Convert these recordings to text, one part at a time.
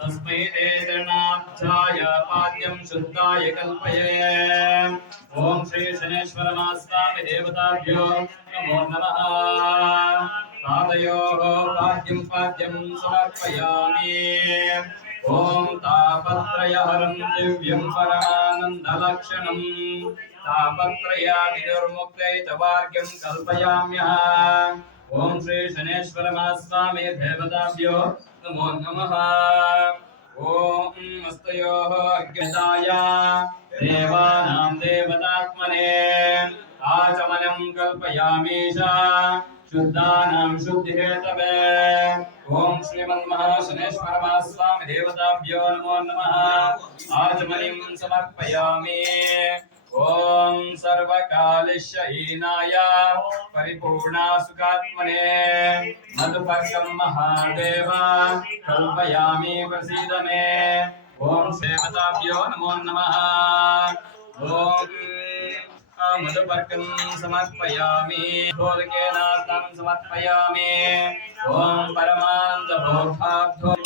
तस्मै एतनाब्जाय पाद्यं शुद्धाय कल्पये ॐ श्री शनेश्वरमास्वामि देवताभ्यो नमो नमः पादयोः पाद्यं पाद्यं समर्पयामि ॐ तापत्रयहरं दिव्यं परमानन्दलक्षणं तापत्रयाविनिर्मुक्तैतवार्घ्यं कल्पयाम्यः ॐ श्री शनेश्वरमास्वामि देवताभ्यो नमो नमः। ॐ हस्तयोः अज्ञताय, देवानां देवतात्मने, आचमनं कल्पयामीश, शुद्धानां शुद्धिहेतवे। ॐ श्रीमन्महाशनेश्वरमास्वामि देवताभ्यो नमो नमः। आचमनीं समर्पयामि। ॐ सर्वकालिशहीनाय परिपूर्णासुखात्मने मधुपर्कं महादेव कल्पयामि प्रसीद मे ॐ देवताभ्यो नमो नमः ॐ मधुपर्कं समर्पयामि ढोलकेन तं समर्पयामि ॐ परमानन्दभोक्ताभ्यो आप्याय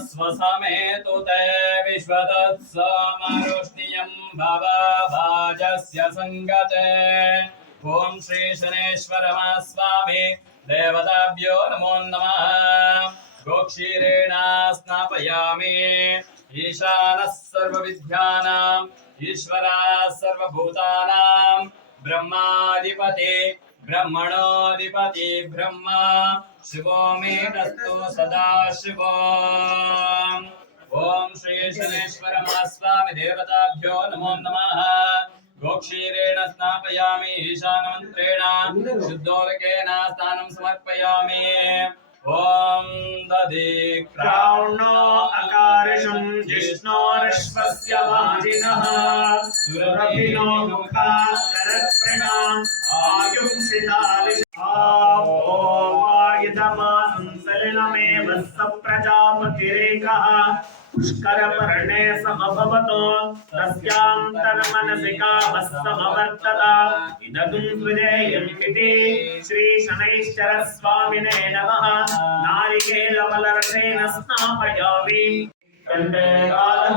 स्वसमेतु ते विश्वदत्समरुष्णियं भवभाजस्य सङ्गते। ॐ श्री शनेश्वरमास्वामि देवताभ्यो नमो नमः। गोक्षीरेण स्नापयामि ईशानः सर्वविद्यानाम्, ईश्वरः सर्वभूतानां ब्रह्माधिपति ब्रह्मणोऽधिपति ब्रह्मा शिवो मे तस्तु सदा शिवो ॐ श्री शनेश्वरमास्वामि देवताभ्यो नमो नमः गोक्षीरेण स्नापयामि ईशानमन्त्रेण शुद्धोदकेन स्नानं समर्पयामि ॐ दधिक्रावणो अकारिषं जिष्णोरश्वस्य वाजिनः सुरभिनो मुखाकरत्प्रणाम् आयुंसितालिश आपोवायुधमानं सलिलमेव स प्रजापतिरेकः पुष्करपर्णे समभवतो तस्यान्तर्मनसि कामस्तमवर्तत इदगुं हृदयमिति श्रीशनैश्चरस्वामिने नमः। नारिकेलमलरसेन स्नापयामि कण्ठे कालः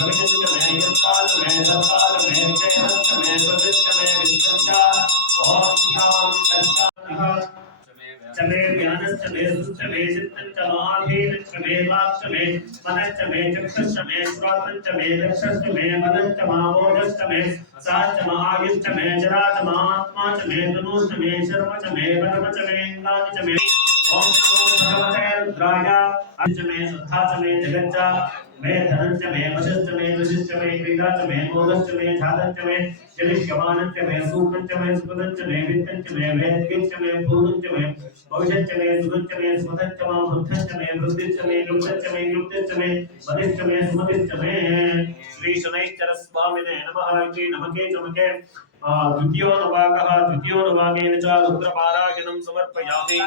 मे युक्ताश्च मे दत्ताश्च मे विजयश्च मे स्वदिश्च मे विश्वश्च ॐ ध्यान च मे ज्ञानश्च मे सुश्च मे चित्तश्च माधीनश्च मे वाक्श्च मे मनश्च मे चक्षुश्च मे श्रोत्रश्च मे दक्षश्च मे मदश्च मामोदश्च मे साश्च महायुश्च मे जराच महात्मा च मे तनुश्च मे शर्म च मे वर्म च मे इन्द्राणि च मे ॐ नमो भगवते रुद्राय अञ्च मे श्रद्धा च मे जगच्च मे धनञ्च मे वशश्च मे वशिश्च मे क्रीडा च मे मोदश्च मे झादश्च मे जलिष्यमानश्च मे सूपञ्च मे सुपदञ्च मे वित्तञ्च मे वेद्यञ्च मे भूतञ्च मे भविष्यच्च मे सुगञ्च मे स्मदञ्च मा बुद्धञ्च मे वृद्धिश्च मे लुप्तश्च मे लुप्तश्च मे मदिश्च मे सुमतिश्च मे श्री शनैश्चर स्वामिने नमः इति नमके चमके द्वितीयोनुवाकः द्वितीयोनुवाकेन च रुद्रपारायणं समर्पयामि।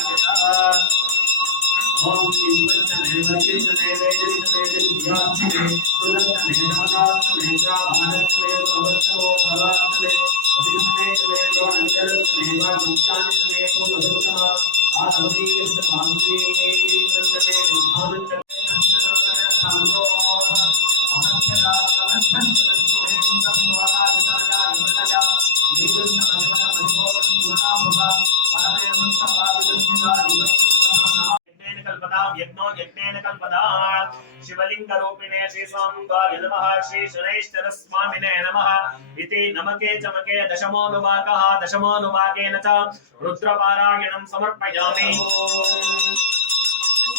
ॐ इन्द्रश्च मे वर्गिश्च मे वेदिश्च मे दिव्याश्च मे कुलश्च यज्ञो यज्ञेन कल्पदा शिवलिङ्गरूपिणे श्री स्वामिवाय नमः। श्री शनैश्चर स्वामिने नमः इति नमके चमके दशमोनुवाकः दशमोनुवाकेन च रुद्रपारायणं समर्पयामि।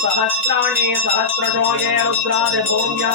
सहस्राणि सहस्रजो ये रुद्रादिभूम्या